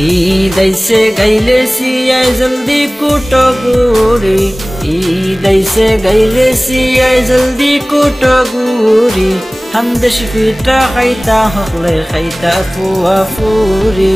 ईद ऐसे गैले सिया जल्दी कुटो गुरी, ईद ऐसे गैले सिया जल्दी कुटो गुरी, हम दश पीटा खैता हखले खैता फुआ फूरी।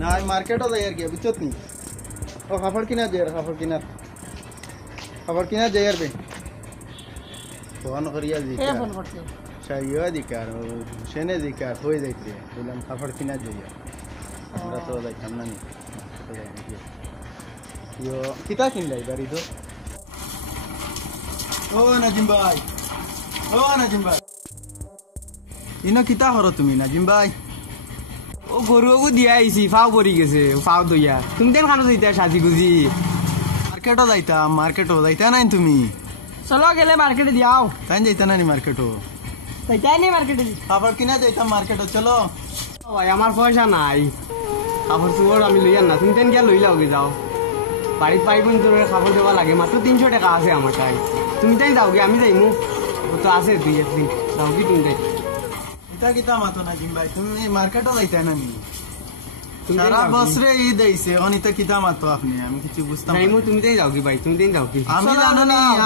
না মার্কেটও যাই আর কি বুঝছত নি ও খাবার কিনা যাই আর খাবার কিনা যাই আর বে ফোন করিয়া দিকা ফোন করতে সাইয়া দিকা আর সেনে দিকা হয়ে যাইতে বললাম খাবার কিনা যাই আমরা তো যাইতাম না নি ইয়ো কিতা কিনলাই বাড়ি তো ও নাজিম ভাই ইনো কিতা করো তুমি নাজিম ভাই ও গরুকে দিয়া আইছি ফাও পরি গেছে ফাও দইয়া তুমি দেন খানো যাইতা সাজি গুজি মার্কেটও যাইতা নাই তুমি চলো গেলে মার্কেটে দিয়াও তাই যাইতা না নি মার্কেটও যাইতাই নি মার্কেটে খাবার কিনা যাইতাম মার্কেটও চলো ভাই আমার পয়সা নাই খাবার চুয়ার আমি লইয়ার না তুমি দেন গিয়া লই লাও যাও বাড়িতে পাইবন তোর খাবার দেওয়া লাগে মাত্র 300 টাকা আছে আমার তাই তুমি তাই যাও গে আমি যাইমু তো আছে তুই একদিন যাও কি তুমি তাই কিতা মাতো নাজিম ভাই তুমি মার্কেটও যাইতা না নি সারা বছরে ঈদ আইছে অনিতা কিতা মাতো আপনি আমি কিছু বুঝতাম নাই তুমি তাই যাও কি ভাই তুমি তাই যাও কি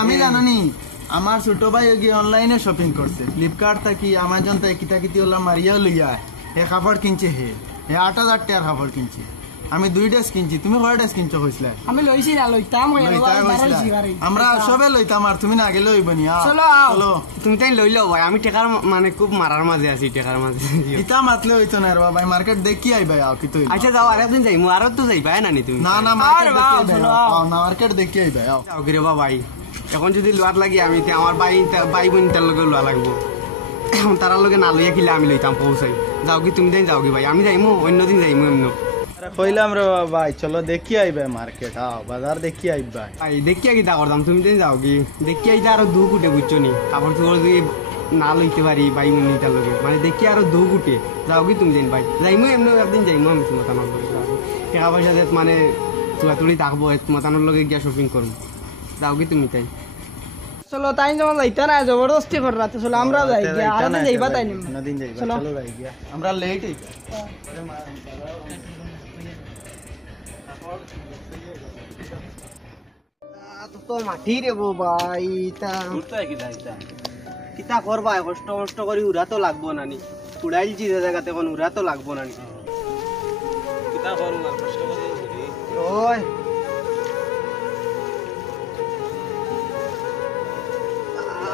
আমি জানি আমার ছোট ভাই গিয়ে অনলাইনে শপিং করছে ফ্লিপকার্ট থেকে অ্যামাজন থেকে কিতা কিতি ওলা মারিয়া লইয়া হে কাপড় কিনছে হে 8000 টাকার কাপড় কিনছে আমি 2 ড্রেস কিনছি তুমি কয় ড্রেস কিনছো কইছলা আমি লইছি না লইতাম আমরা সবে লইতাম আর তুমি না গেলে হইব নি চলো তুমি তাই লই লও ভাই আমি টাকার মানে খুব মারার মাঝে আছি টাকার মাঝে ইতা মাতলে হইতো না রে ভাই মার্কেট দেখি আইবা আও কি তুই আচ্ছা যাও আরেকদিন যাইমু আর তো যাইবা না নি তুমি না মার্কেট দেখি আইবা আও যাও কি রে ভাই এখন যদি লোয়ার লাগি আমি আমার ভাই বোন তার লগে লোয়া লাগবো তারার লগে না লইয়া কিলে আমি লইতাম পৌঁছাই যাও কি তুমি দেন যাও কি ভাই আমি যাইমু অন্যদিন যাইমু এমনি কইলাম রে ভাই চলো দেখি আইবা মার্কেট বাজার দেখি আইবা ভাই দেখিয়া কি তা করতাম তুমি দেন যাও কি দেখি আইতা আরো 2 কুটে বুঝছো নি কাপড় চোপড় যদি না লইতে পারি ভাই বোন তার লগে মানে দেখি আরো 2 কুটে যাও কি তুমি দেন ভাই যাইমু এমনি একদিন যাইমু আমি তোমার তানোর লগে টাকা পয়সা দেত মানে তুলি থাকবো তোমার তানোর লগে গিয়া শপিং করবো যাও কি তুমি তাই চলো তাই যেমন যাইতা না জবরদস্তি কর রাতে চলো আমরা যাই গিয়া আর দিন যাইবা তাই না দিন যাইবা চলো যাই গিয়া আমরা লেট হইতা তো মাটি রে ভাই কিতা করবা কষ্ট কষ্ট করি উড়া তো লাগবো নানি উড়াইলছি যে জায়গাতে এখন উড়া তো লাগবো নানি কিতা করব কষ্ট করে ওই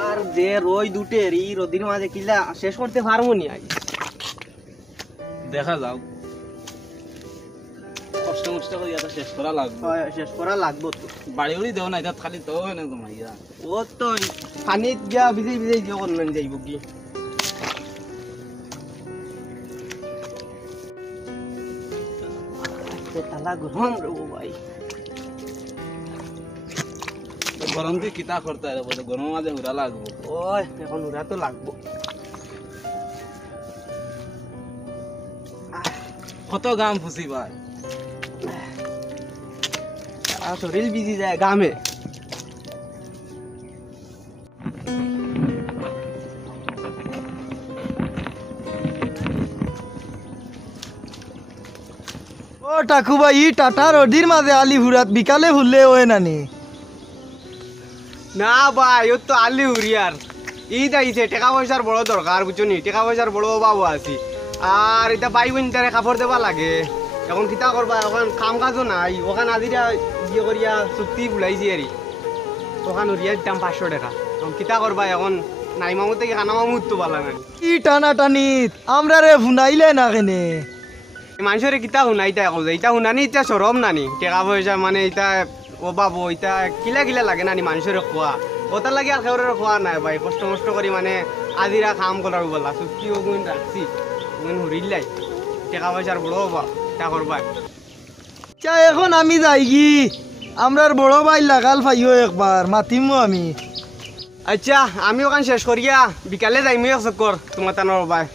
আর যে রই দুটে রি রদির মাঝে কিলা শেষ করতে পারবো নি আই দেখা যাও কষ্ট করে এটা শেষ করা লাগবো তো বাড়ি উড়ি দেও না এটা খালি তো না তোমাইয়া ও তো পানিত গিয়া ভিজে দিয়ে করলেন যাইব কি তালা গরম রে ভাই গরম দিয়ে কিতা করতে হবে বলে গরম মাঝে উড়া লাগবো ওই এখন উড়া তো লাগবো কত গাম ফুসি ভাই শরীর বিজি যায় গামে ও টাকু ভাই টাটা রোডির মাঝে আলি হুরাত বিকালে হুললে ওই নানি না ভাই ও তো আলি হুরিয়ার ঈদ আইছে টাকা পয়সার বড় দরকার বুঝছো নি টাকা পয়সার বড় অভাব আছে আর এটা ভাই বোন তারে কাপড় দেবা লাগে এখন কিতা করবা এখন কাম কাজও নাই ওখানে আজিরা ইয়ে করিয়া চুক্তি বুলাইছি আর ওখানে উড়িয়া দিতাম 500 টাকা এখন কিতা করবা এখন নাই মামু থেকে কানা মামু তো পালা না কি টানা টানিত আমরা রে ভুনাইলে না কেনে মানুষের কিতা শুনাইতা এখন যে এটা শুনানি এটা সরম নানি টাকা পয়সা মানে এটা অভাব এটা কিলা কিলা লাগে নানি মানুষের খোয়া ওটার লাগে আর খেউরের খোয়া নাই ভাই কষ্ট মষ্ট করি মানে আজিরা কাম করার বলা চুক্তি ওগুন রাখছি ওগুন হুরিলাই টাকা পয়সার বড় অভাব তা করবা এখন আমি যাই কি আমরার বড় ভাই লাগাল পাইও একবার মাতিমো আমি আচ্ছা আমি ওখান শেষ করিয়া বিকালে যাইমি এক চক্কর তোমার তানোর বাই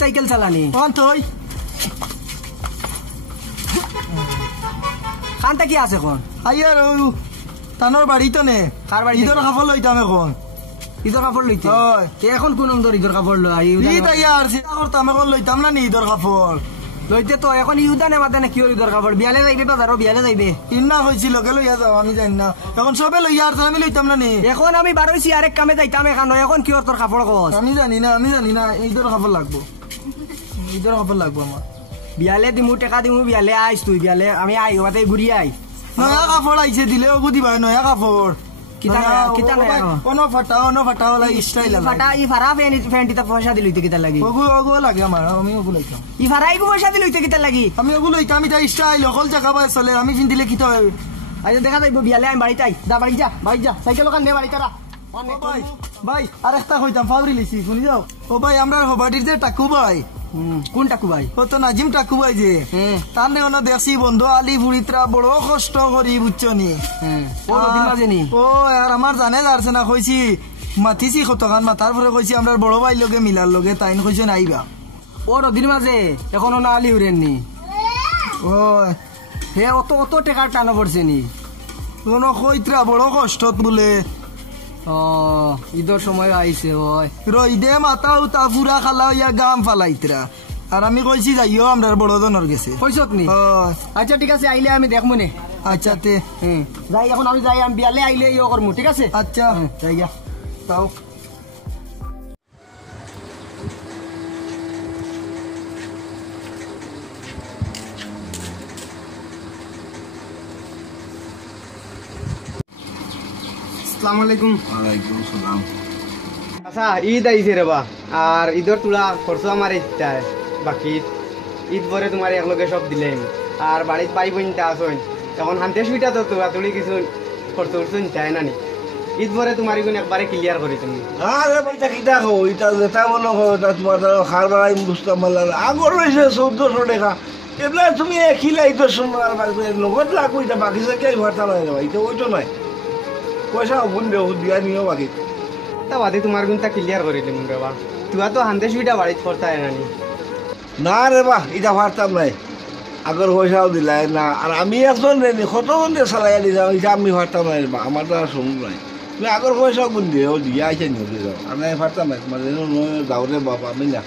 সাইকেল চালানি খানটা কি আছে এখন আইয়ার তানোর বাড়ি তো নে কার বাড়ি ঈদের কাপড় লইতাম এখন ঈদের কাপড় লইতে হয় এখন কোন অন্তর ঈদের কাপড় লই ঈদ আইয়ার চিন্তা করতাম এখন লইতাম না নি ঈদের কাপড় লইতে তো এখন ইউদা নে মাদা না কি ঈদের কাপড় বিয়ালে যাইবে বাজারও বিয়ালে যাইবে ইন্না হয়েছিল কে লইয়া যাও আমি জানি না এখন সবে লইয়া আর আমি লইতাম না নি এখন আমি বারোইছি আরেক কামে যাইতাম এখন এখন কি তোর কাপড় কস আমি জানি না ঈদের কাপড় লাগবো ঈদের কাপড় লাগবো আমার বিয়ালে দিমু টেকা দিমু বিয়ালে আইস তুই বিয়ালে আমি আই ওতে ঘুরি আই নয়া কাপড় আইছে দিলে ওগু দিবা নয়া কাপড় কিতা নয়া কোনো ফাটা ওলা স্টাইল ফাটা ই ফারা ফ্যান্টিটা পয়সা দিলইতে কিতা লাগি ওগু লাগে আমার আমি ওগু লইতাম ই ফারাই গো পয়সা দিলইতে কিতা লাগি আমি ওগু লইতাম এটা স্টাইল অকল জায়গা পায় চলে আমি পিন্ধিলে কিতা হবে আচ্ছা দেখা যাইব বিয়ালে আমি বাড়িতে আই যা বাড়ি যা সাইকেল ওখান নে বাড়িতে রা ভাই আর একটা কইতাম ফাবরি লিছি শুনি যাও ও ভাই আমরা হবাটির যে টাকু ভাই কোন টাকু ভাই ও তো নাজিম টাকু ভাই যে তার নে অন্য দেশি বন্ধু আলি বুড়িতরা বড় কষ্ট করি বুঝছনি ও আর আমার জানে যাচ্ছে না কইছি মাতিছি কতখান মাথার পরে কইছি আমরা বড় ভাই লগে মিলার লগে তাইন কইছে নাইবা ও নদীর মাঝে এখনো না আলি উড়েননি ও হে অত টাকার টানা পড়ছে নি কোন কইত্রা বড় কষ্ট বলে ও ঈদের সময় আইছে ওই রইদে মাথা উতা পুরা খালা ইয়া গাম ফালাইতরা আর আমি কইছি যাইও আমরা বড় জনের গেছে কইছত নি আচ্ছা ঠিক আছে আইলে আমি দেখমু নে আচ্ছা তে যাই এখন আমি যাই আমি বিয়ালে আইলে ইয়ে করমু ঠিক আছে আচ্ছা যাই গা তাও আসসালামু আলাইকুম ওয়ালাইকুম সালাম আচ্ছা ঈদ আইছে রে বা আর ঈদের তুলা খরচ আমার ইচ্ছায় বাকি ঈদ পরে তোমার একলগে সব দিলেন আর বাড়িত পাই বোনটা আসুন এখন হান্তে সুইটা তো তোলা তুলি কিছু খরচ উঠছুন চাই না নি ঈদ পরে তোমার এগুলো একবারে ক্লিয়ার করে তুমি আরে ভাইটা কিটা কো এটা যেটা মনে হয় তোমার খার বাড়াই বুঝতাম পারলাম আগর রয়েছে 1400 টাকা এগুলা তুমি খিলাই তো সোনার লগত লাগো এটা বাকি যে ভর্তা নয় ভাই এটা ওইটা নয় পয়সা অগুন দেও দিয়া নিও বাকি তা বাদে তোমার গুণটা ক্লিয়ার করে দিলাম রে বা তুয়া তো হান্তে সুইটা বাড়িত করতে হয় না নি না রে বাহ এটা ভারতাম নাই আগর পয়সাও দিলাই না আর আমি একজন রেনি কতজন দিয়ে চালাই দিলাম এটা আমি ভারতাম নাই বা আমার তো আর শুনুন নাই তুমি আগর পয়সাও গুণ দিও দিয়া আইসা নিও যাও আমি ভারতাম নাই তোমার যাওরে বাবা আমি না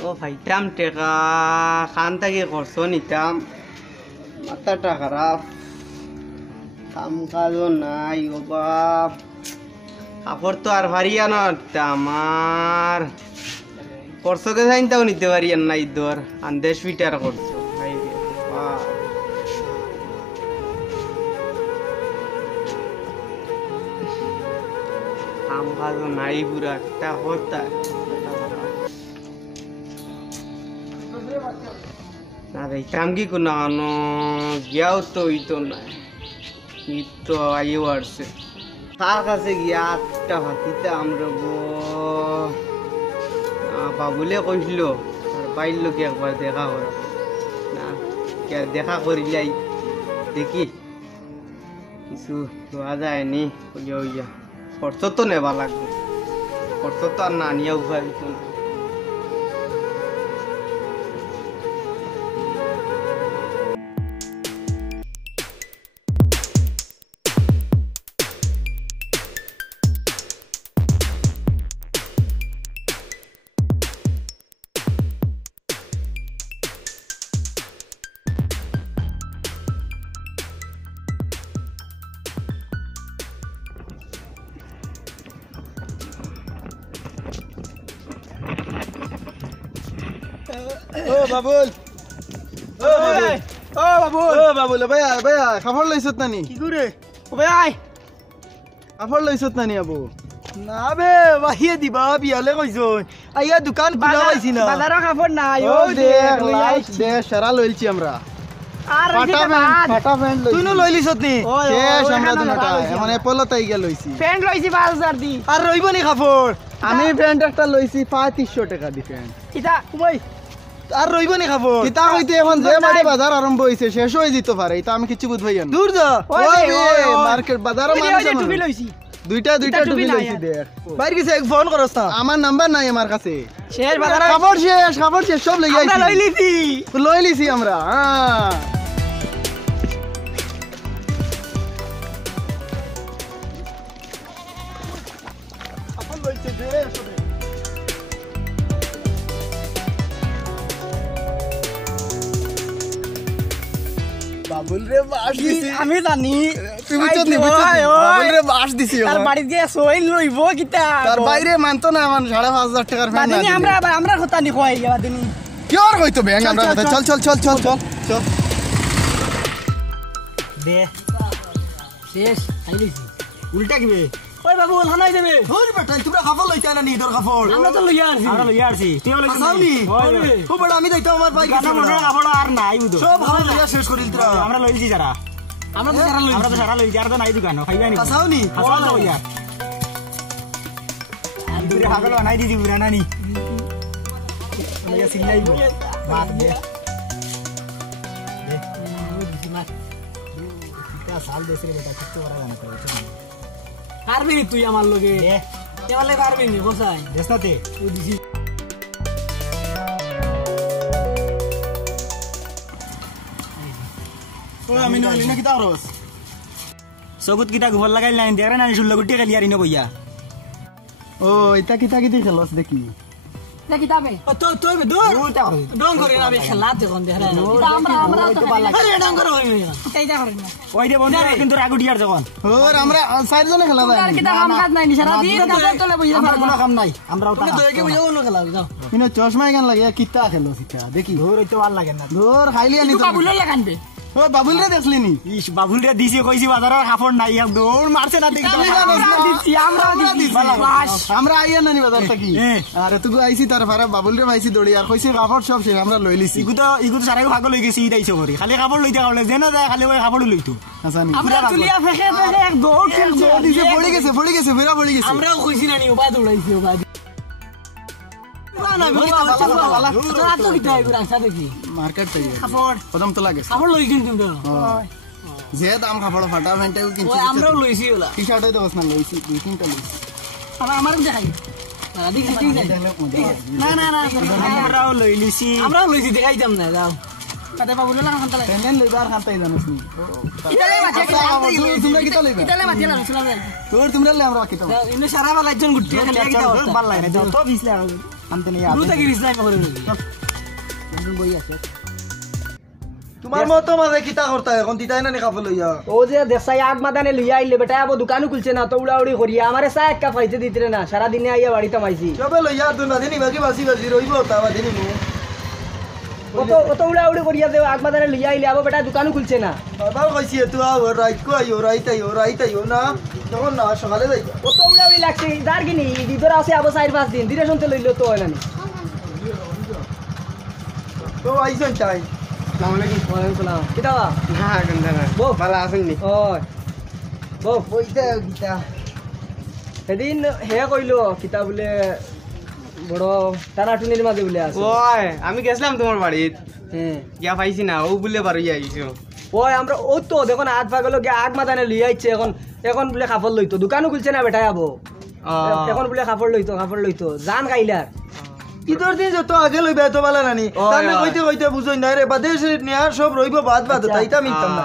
ও ভাইটাম টেকা খান থেকে করছো নিতাম মাথাটা খারাপ কাম কাজও নাই ও বাপ কাপড় তো আর ভারিয়া না আমার করছো কে জানতাও নিতে পারি আর নাই দর আন্দে সুইটার করছো ভাই রে বাপ কাম কাজও নাই পুরা একটা হতা না দেখতাম কি কোনো গিয়াও তো হইতো না ঈদ তো আইও আসছে তার কাছে গিয়া আটটা ভাতিতে আমরা বাবুলে কইছিল আর বাইর লোকে একবার দেখা করা না দেখা করিলাই দেখি কিছু দেওয়া যায়নি হইয়া খরচ তো নেবা লাগবে খরচ তো আর না নিয়ে উপায় হইতো না ও বাবুল ও বাবুল ও বাবুল ভাই ভাই খবর লইছত নানি কি করে ও ভাই খবর লইছত নানি আবু না বে বাহিয়ে দিবা বিয়ালে কইছো আইয়া দোকান খোলা পাইছি না বাজারের খবর নাই ও দেখ দে সারা লইলছি আমরা আর ফাটা ফ্যান লইছি তুইনো লইলিছত নি শেষ আমরা দুটা মানে পলতাই গেল লইছি ফ্যান লইছি 5000 দি আর রইব নি খবর আমি ফ্যান একটা লইছি 3500 টাকা দি ফ্যান কিটা কই আর রইব নি খবর কিটা হইতে এখন যে বাড়ি বাজার আরম্ভ হইছে শেষ হই দিতে পারে এটা আমি কিছু বুঝ ভাইয়া দূর যা ওই মার্কেট বাজার মানুষ টুপি লইছি দুইটা টুপি লইছি দেখ বাইরে গেছে এক ফোন করছ না আমার নাম্বার নাই আমার কাছে শেষ বাজার খবর শেষ সব লই আইছি আমরা লইলিছি আমরা হ্যাঁ আপন লইছে দে সবে বাবুল রে বাস দিছি আমি জানি তুমি তো নিবি বাবুল রে বাস দিছি তার বাড়ি গিয়ে সইল লইবো কিটা তার বাইরে মানতো না মান 5500 টাকার ফ্যান না আমরা কথা নি কই গেবা দিনি কি আর হইতো ব্যাং আমরা কথা চল দে শেষ আইলিছি উল্টা কিবে ওই বাবুল হানাই দেবে ওই বেটা তোমরা খাফল লইতা না নি তোর খাফল আমরা তো লইয়া আসি তুই লইছিস ও বড় আমি যাইতো আমার ভাই গানা মনে খাফল আর নাই বুঝো সব ভালো লইয়া শেষ করিল তোরা আমরা লইছি যারা আমরা তো সারা লইছি আর তো নাই দোকান খাইবা নি খাসাওনি খাসাও তো ইয়া দূরে খাফল বানাই দিছি পুরা নানি লইয়া সিলাই মার দে সাল দেশে বেটা কিছু করা জানা পারবি নি তুই আমার লগে কেবলে পারবি নি বসাই দেশনাতে তুই দিছি ও আমি নলি না কিতা রস সগুত কিতা ঘর লাগাই লাইন দেরে না শুল গুটি খালি আরিনো বইয়া ও এটা কিতা খেলস দেখি দেখি তাবে তো দূর ডং করে না বে খেলা দেখুন দেখা না আমরা তো ভালো লাগে আরে ডং করে এইটা করে না ওই দে বন্ধু কিন্তু রাগুডিয়ার যখন ওর আমরা চারজনে খেলা যায় আর কিটা কাম কাজ নাই সারা দিন গাছের তলে বইয়া আমরা কোনো কাম নাই আমরাও তো একে বইয়া কোনো খেলা যাও ইনো চশমা গান লাগে কিতা খেলো সিটা দেখি দূর হইতে ভালো লাগে না দূর খাইলি আনি তো বাবুল লাগানবে ও বাবুল রে দেখলি নি ইস বাবুল রে দিছি কইছি বাজারের কাপড় নাই এক দৌড় মারছে না দেখি আমরা আইয়া নানি বাজার থাকি আরে তুই আইছি তার ফারা বাবুল রে পাইছি দড়ি আর কইছে কাপড় সব সে আমরা লই লিছি ইগু তো সারাই ভাগ লই গেছি ইদাইছো করি খালি কাপড় লইতে কাবলে যেন যায় খালি ওই কাপড় লইতো আচ্ছা নি আমরা তুলিয়া ফেকে এক দৌড় দিছে পড়ে গেছে বেরা পড়ে গেছে আমরাও কইছি নানি ওবা দৌড়াইছি ওবা না তোরা তো কিটা এগুলা দেখি মার্কেট থেকে কাপড় প্রথম তো লাগে কাপড় লই কিন তুমি যে দাম কাপড় ফাটা ফ্যানটা কিনছি ওই আমরাও লইছি ওলা টি-শার্ট হইতো বস না লইছি দুই তিনটা লইছি আমার দেখাই দেখি না আমরাও লইছি দেখাইতাম না যাও কাতে বাবু লাগা খানতা লাগে পেন্ডেন লইবার খানতাই জানোস নি ইতালে মাঝে তোমরা কিতা লইবা ইতালে মাঝে না রসুলা তোমরা লে আমরা কিতা ইনে সারা বালা একজন গুটি খালি কিতা ভাল লাগে না তো বিছলা আমতে নেই রুতা কি বিছলা করে লইবি একজন বই আছে তোমার মতো মাঝে কিতা করতা এখন দিতাই না নি কাপড় লইয়া ও যে দেশাই আগ মাদানে লইয়া আইলে বেটা আবো দোকান খুলছে না তো উড়াউড়ি করিয়া আমারে চা এক কাপ খাইতে দিতরে না সারা দিনে আইয়া বাড়িতে মাইছি সবে লইয়া তুই বাদিনি বাকি বাসি রইব তা বাদিনি নু কত উড়াউড়ি করিয়া দে আগ মাদানে লইয়া আইলে আবো বেটা দোকান খুলছে না বাবা কইছি তুই আও রাইত কো আইও রাইতাইও না তখন না সকালে যাই কত উড়াউড়ি লাগছে দার কিনি দিদর আছে আবো 4-5 দিন দিরে শুনতে লইলো তো হয় না তো আইছন চাই আসসালামু আলাইকুম ওয়া আলাইকুম সালাম কিটা না গন্ধা না বো ভালো আছেন নি ওই বো কইতা কিটা সেদিন হে কইলো কিটা বলে বড় টানাটুনির মাঝে বলে আছে ওই আমি গেছিলাম তোমার বাড়িত গিয়া পাইছি না ও বলে বাড়ি আইছো ওই আমরা ও তো দেখো না আট ভাগলো গিয়া আগ মাদানে লই আইছে এখন বলে কাপড় লইতো দোকানও খুলছে না বেটা আবো এখন বলে কাপড় লইতো জান গাইলার ইদর দিন যত আগে লইবে এত বালা নানি তাহলে কইতে বুঝই না রে বাদে নিয়া সব রইব বাদ তাইতা মিনতাম না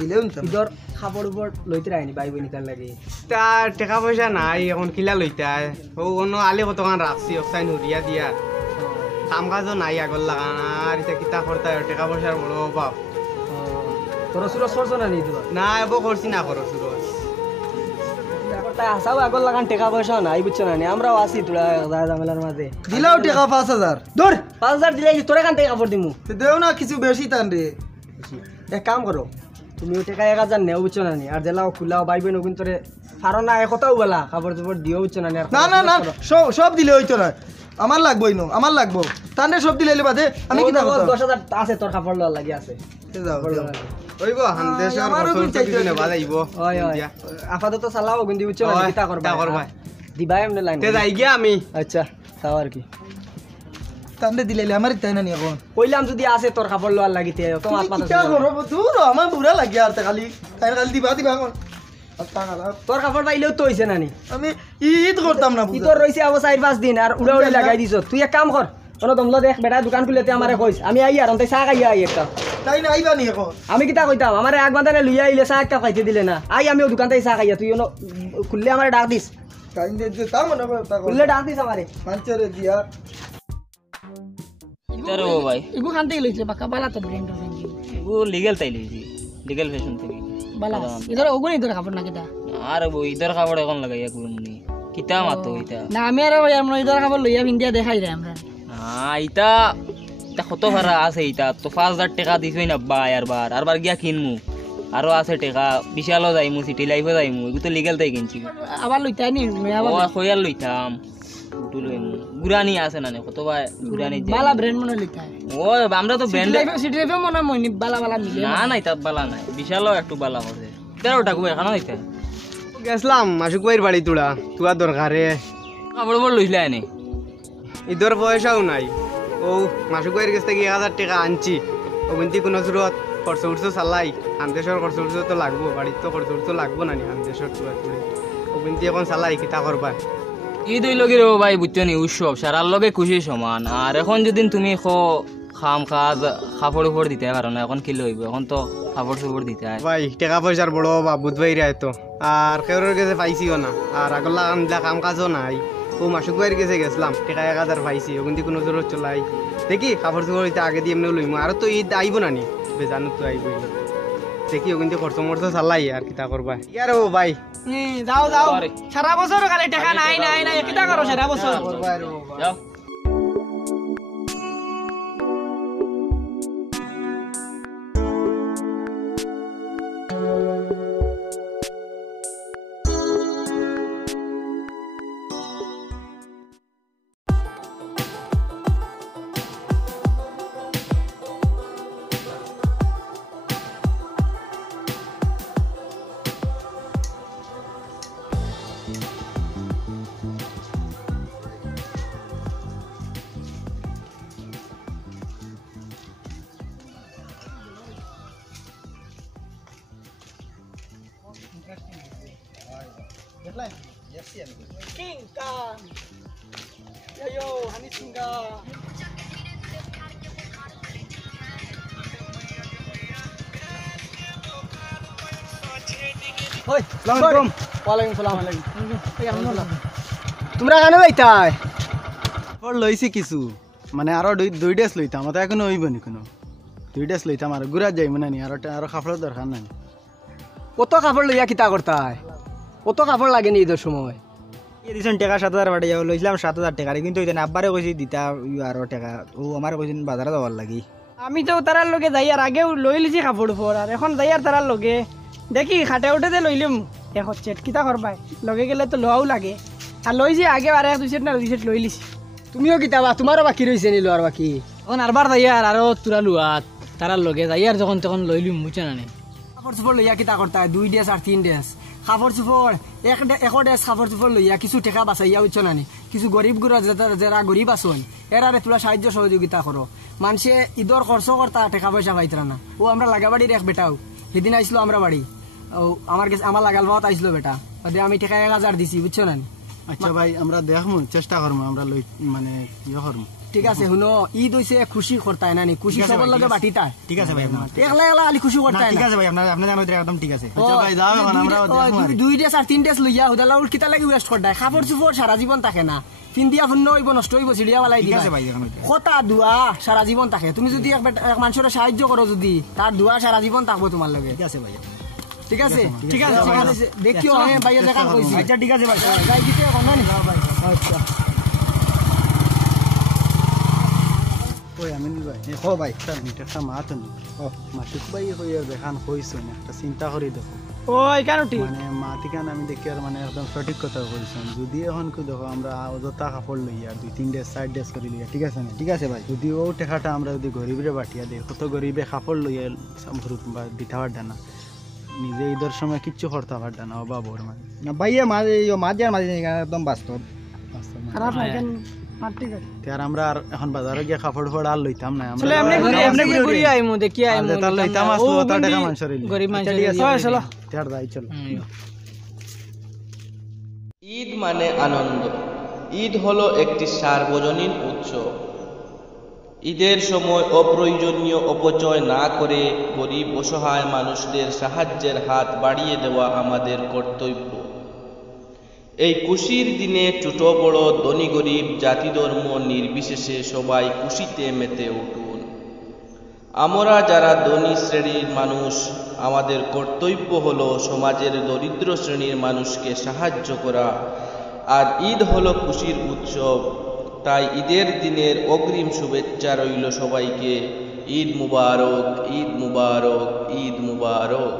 দিলেও মিনতাম ইদর খাবার উপর লইতে রাইনি ভাই বইনি তার লাগে তা টাকা পয়সা নাই এখন কিলা লইতে ও অন্য আলে কতখান রাখছি অক্সাইন উড়িয়া দিয়া কাম কাজও নাই আগর লাগান আর এটা কিতা করতে টাকা পয়সার বড় অভাব তোর সুরস করছো না নি না এবো করছি না করো সুরস করতে হাসাও আগর লাগান টাকা পয়সা নাই বুঝছো না আমরাও আছি তোরা ঝামেলার মাঝে দিলাও টাকা 5000 দূর 5000 দিলে তোরা কান থেকে কাপড় দিমু দেও না কিছু বেশি টান রে এক কাম করো তুমি ওই টাকা 1000 নেও বুঝছো না আর জেলাও খুলাও বাইবে ন কিন্তু রে ফারো না একটাও বলা কাপড় চোপড় দিও বুঝছো না না না না সব দিলে হইতো না আমার লাগবোই না আমার লাগবো টানে সব দিলে বাদে আমি কি করব 10000 আছে তোর কাপড় লওয়া লাগি আছে যাও ওইব হান্দেশর কিছু না ভালো আইবো ওই ওই আপাতত চালাও গুন্দি বুঝছো না কিটা করবা দিবা এমনে লাইন তে যাই গিয়া আমি আচ্ছা তাও আর কি টানে দিলে আমার তাই না নি এখন কইলাম যদি আছে তোর কাপড় লওয়ার লাগিতে তোমার পাতা কিটা করব দূর আমার বুড়া লাগি আর খালি তাই খালি দিবা এখন তোর কাপড় পাইলেও তো হইছে নানি আমি ঈদ করতাম না ঈদ রইছে আবো 4-5 দিন আর উড়া উড়ি লাগাই দিছ তুই এক কাম কর কোনো দমলো দেখ বেটা দোকান খুলেতে আমারে কইস আমি আই আর অন্তে চা খাইয়া আই একটা তাই না আইবা নি এখন আমি কিটা কইতাম আমারে এক বান্দানে লইয়া আইলে চা একটা খাইতে দিলে না আই আমিও দোকানতে চা খাইয়া তুই খুললে আমারে ডাক দিস টাইম দে তা মনে করতা খুললে ডাক দিস আমারে মানচরে দিয়া ইতারে ও ভাই এগু খানতে লইছে বাকা বালা তো ব্র্যান্ড ফ্রেন্ডলি ও লিগ্যাল তাই লইছি লিগ্যাল ফ্যাশন থেকে বালা ইধর ওগুনি ইধর কাপড় না কিটা আর ও ইদার কাপড় এখন লাগাইয়া কুমনি কিতা মাতো ইতা না আমি আর আমরা ইধর কাপড় লইয়া ইন্ডিয়া দেখাই রে আমরা ইতা তা কত ভাড়া আছে ইতা তো 5000 টাকা দিছই না আর বার গিয়া কিনমু আরো আছে টাকা বিশালও যাইমু সিটি লাইফে যাইমু এগু তো লিগ্যাল তাই কিনছি আবার লইতাই নি ও কইয়ার লইতাম উটু লইমু গুরানি আছে না কত ভাই গুরানি বালা ব্র্যান্ড মনে লইতাই ও আমরা তো ব্র্যান্ড সিটি লাইফে মনে মইনি বালা বালা মিলে না না ইতা বালা নাই বিশালও একটু বালা হবে 13 টাকা এখানে হইতা গেছলাম মাসুক ভাইয়ের বাড়ি তোরা তুয়া দরকারে কাপড় বড় লইলা এনে ঈদের পয়সাও নাই ও মাসুক ভাইয়ের কাছ থেকে 1000 টাকা আনছি ও কিন্তু কোনো জরুরত খরচ উঠছো চালাই হান্দেশর খরচ উঠছো তো লাগবো বাড়ির তো খরচ উঠছো লাগবো না নি হান্দেশর তুয়া তুলে ও কিন্তু এখন চালাই কিতা করবা ঈদ হইল কি রে ভাই বুঝছো নি উৎসব সারার লগে খুশি সমান আর এখন যদি তুমি খাম কাজ কাপড় উপর দিতে পারো না এখন কি লইব এখন তো কাপড় চোপড় দিতে হয় ভাই টাকা পয়সার বড় অভাব বুধ ভাই রে তো আর কেউর কাছে পাইছিও না আর আগলা কাম কাজও নাই ও মাসুক ভাইয়ের কাছে গেছিলাম টাকা 1000 পাইছি ও কিন্তু কোনো জরুরত চলাই দেখি কাপড় চোপড় দিতে আগে দিয়ে এমনি লইমু আর তো ঈদ আইব না নি বেজানো তো আইব দেখি ও কিন্তু খরচ মরচ চালাই আর কিতা করবা ইয়ার ও ভাই যাও যাও সারা বছর খালি টাকা নাই নাই নাই কিটা করো সারা বছর যাও Kinka. Yo, hani singa. ওই আসসালামু আলাইকুম ওয়ালাইকুম সালাম তোমরা কেন যাইতাই পর লইছি কিছু মানে আরো দুই ডেস লইতাম তো এখনো হইব নি কোনো 2 ডেস লইতাম আর ঘুরা যাই মানে নি আরো কাপড়ের দরকার নাই কত কাপড় লইয়া কিতা করতাই কত কাপড় লাগে নি ঈদের সময় দিয়েছেন টাকা 7000 বাড়ি যাও লইছিলাম 7000 টাকা কিন্তু আব্বারে কইছি দিতা আরো টাকা ও আমার কইছেন বাজারে যাওয়ার লাগি আমি তো তারার লগে যাই আর আগেও লই লিছি কাপড় উপর আর এখন যাই আর তারার লগে দেখি খাটে উঠে লইলিম এক হচ্ছে কিতা করবাই লগে গেলে তো লোয়াও লাগে আর লইছি আগে আর 1-2 সেট না 2 সেট লই লিছি তুমিও কিতাবা তোমারও বাকি রইছে নিলো আর বাকি এখন আরবার যাই আর আরো তুরা লুয়া তারার লগে যাই আর যখন তখন লইলিম বুঝছে না কাপড় চোপড় লইয়া কিতা করতাই 2 ডেস আর 3 ডেস কাপড় চোপড় এক ডেস কাপড় চোপড় লইয়া কিছু টাকা বাঁচাইয়া বুঝছো না কিছু গরিব গুড়া যারা গরিব আসন এরারে তোলা সাহায্য সহযোগিতা করো মানুষে ঈদর খরচ করতা টাকা পয়সা পাইতরা না ও আমরা লাগাবাড়ির এক বেটাও সেদিন আইসলো আমরা বাড়ি ও আমার লাগাল ভাত আইসলো বেটা আমি টাকা 1000 দিছি বুঝছো না আচ্ছা ভাই আমরা দেখমু চেষ্টা করমু আমরা লই মানে ইয়ে করমু ঠিক আছে শুনো ঈদ হইছে খুশি করতাই না নি খুশি সবার লগে বাটিতা ঠিক আছে ভাই আপনার একলা একলা আলি খুশি করতাই না ঠিক আছে ভাই আপনি জানো একদম ঠিক আছে আচ্ছা ভাই দাও এখন আমরা দেখমু 2 ডেস আর 3 ডেস লইয়া হুদালা উল কিতা লাগি ওয়েস্ট করতাই কাপড় চোপড় সারা জীবন থাকে না পিন্দিয়া ফুন্ন হইব নষ্ট হইব চিড়িয়া বালাই ঠিক দিবা আছে ভাই এখন কথা দুয়া সারা জীবন থাকে তুমি যদি এক মানুষের সাহায্য করো যদি তার দুয়া সারা জীবন থাকবো তোমার লগে ঠিক আছে ভাই ঠিক আছে ঠিক আছে দেখিও আমি ভাইয়া দেখা কইছি আচ্ছা ঠিক আছে ভাই যাই দিতে এখন না ভাই আচ্ছা ওই আমিন ভাই ও ভাই একটা মিটারটা মাতুন ও মাতুক ভাই হইয়া দেখান কইছেন একটা চিন্তা করি দেখো ও এখানে ঠিক মানে মাতিকান আমি দেখি আর মানে একদম সঠিক কথা কইছেন যদি এখন কি দেখো আমরা অযথা কাপড় লইয়া 2-3 ডেজ 4 ডেজ করে লইয়া ঠিক আছে না ঠিক আছে ভাই যদি ও টাকাটা আমরা যদি গরিবরে বাটিয়া দেই কত গরিবে কাপড় লইয়া সামগ্রুত বা দিতে পারডা না নিজে ঈদের সময় কিচ্ছু করতে পারডা না অভাব ওর মানে না ভাইয়া মাঝে একদম বাস্তব খারাপ না কেন ঠিক আছে আর আমরা আর এখন বাজারে গিয়ে কাপড় ফোড় আর লইতাম না চলে এমনি ঘুরি আইমু দেখি আইমু তার লইতাম আসলো তা টাকা মানুষের গরিব মানুষ চলো তার দাই চলো ঈদ মানে আনন্দ। ঈদ হলো একটি সার্বজনীন উৎসব। ঈদের সময় অপ্রয়োজনীয় অপচয় না করে গরিব অসহায় মানুষদের সাহায্যের হাত বাড়িয়ে দেওয়া আমাদের কর্তব্য। এই খুশির দিনে ছোট বড় ধনী গরিব জাতি ধর্ম নির্বিশেষে সবাই খুশিতে মেতে উঠুন। আমরা যারা ধনী শ্রেণীর মানুষ আমাদের কর্তব্য হলো সমাজের দরিদ্র শ্রেণীর মানুষকে সাহায্য করা। আর ঈদ হলো খুশির উৎসব, তাই ঈদের দিনের অগ্রিম শুভেচ্ছা রইল সবাইকে। ঈদ মুবারক, ঈদ মুবারক, ঈদ মুবারক।